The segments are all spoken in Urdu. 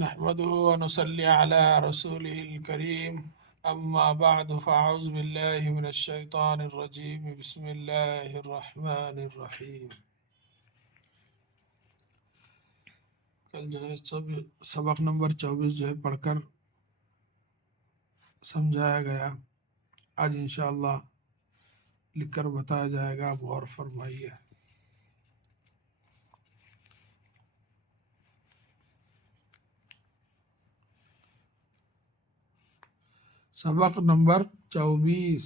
نحمده ونصلي على رسوله الكريم أما بعد فأعوذ بالله من الشيطان الرجيم بسم الله الرحمن الرحيم. کل جو ہے سبق نمبر 24 جو ہے پڑھ کر سمجھایا گیا. آج انشاءاللہ لکھ کر بتایا جائے گا. آپ غور فرمائیے. سبق نمبر 24.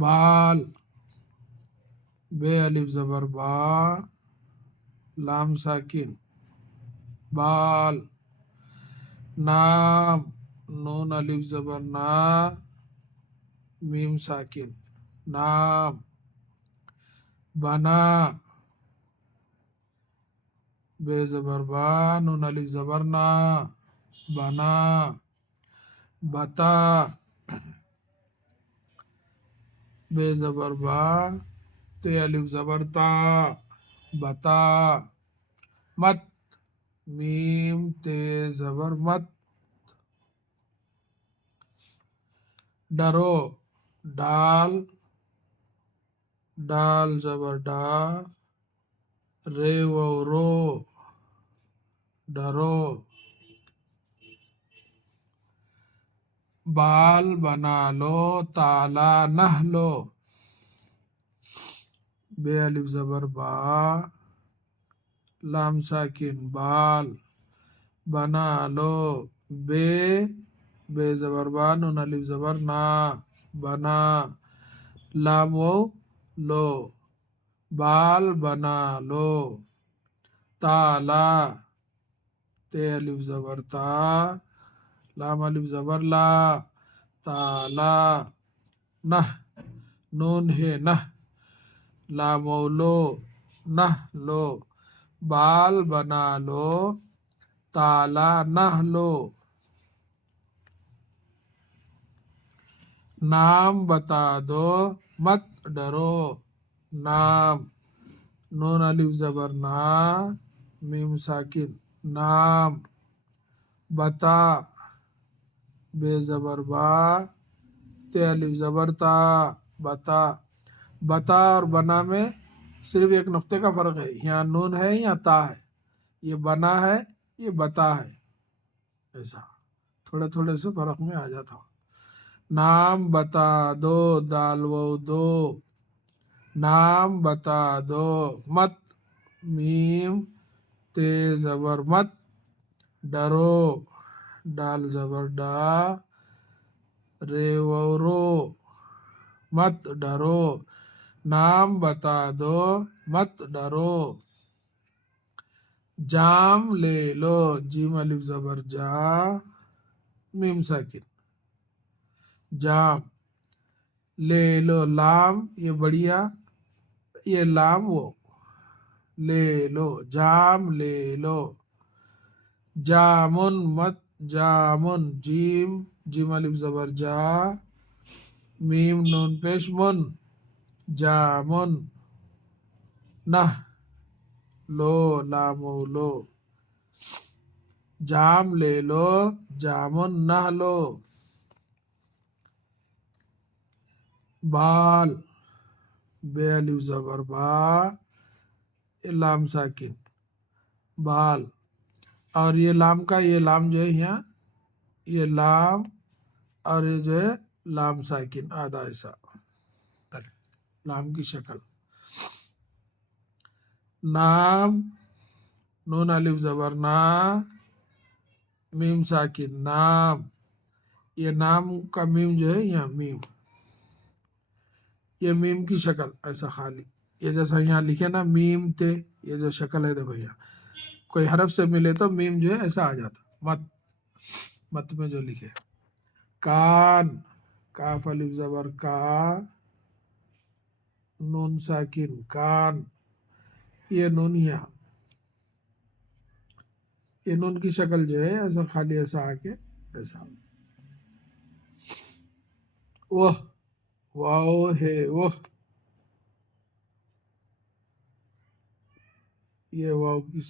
بال بے الف زبر با لام ساکن بال. نام نون الف زبر نا میم ساکن نام. بنا بے زبر با نون الف زبر نا بنا. بتا بے زبر با تے الف زبر تا بتا. مت میم تے زبر مت. ڈرو ڈال ڈال زبر ڈا رے و رو ڈرو. بال بنا لو تالا نہ لو بے الف زبر با لام ساکن بال. بنا لو بے زبر با نون الف زبر نا بنا. لام و لو بال بنا لو. تالا تے الف زبر تا لام الف زبر لا تالا. نہ نون ہے نہ لام و لو نہ لو بال بنا لو تالا نہ لو. نام بتا دو مت ڈرو نام نون الف زبر نا میم ساکن نام. بتا بے زبر با تے الف زبر تا بتا. بتا اور بنا میں صرف ایک نقطے کا فرق ہے. یہاں نون ہے یا تا ہے. یہ بنا ہے یہ بتا ہے. ایسا تھوڑے تھوڑے سے فرق میں آ جاتا ہوں. نام بتا دو دال و دو نام بتا دو. مت میم تے زبر مت. ڈرو ڈال زبر ڈا رے و رو مت ڈرو. نام بتا دو مت ڈرو. جام لے لو جیم الف زبر جا میم ساکن جام. لے لو لام یہ بڑھیا یہ لام وہ لے لو جام لے لو. جامن مت جامن جیم جیم الف زبر جا میم نون پیش من جامن. نہ لو لام و لو جام لے لو جامن نہ لو. بال بے الف زبر با لام ساکن بال. اور یہ لام کا یہ لام جو ہے یہاں یہ لام اور یہ جو ہے لام ساکن آدھا ایسا لام کی شکل. نام نون الف زبر نا میم ساکن نام. یہ نام کا میم جو ہے یہاں میم یہ میم کی شکل ایسا خالی یہ جیسا یہاں لکھے نا میم تے یہ جو شکل ہے دیکھو یہاں کوئی حرف سے ملے تو میم جو ہے ایسا آ جاتا. مت مت میں جو لکھے. کان کاف الف زبر کا نون ساکن کان. یہ نون یہاں یہ نون کی شکل جو ہے ایسا خالی ایسا آ کے ایسا وہ واو ہے وہ، یہ واو کی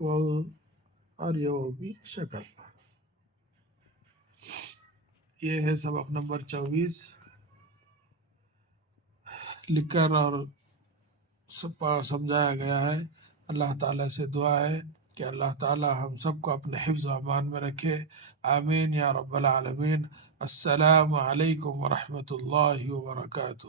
واو اور یہ واو کی شکل. یہ ہے سبق نمبر 24. لکھ کر اور سمجھایا گیا ہے. اللہ تعالیٰ سے دعا ہے کہ اللہ تعالیٰ ہم سب کو اپنے حفظ و امان میں رکھے. آمین یا رب العالمین. السلام علیکم ورحمۃ اللہ وبرکاتہ.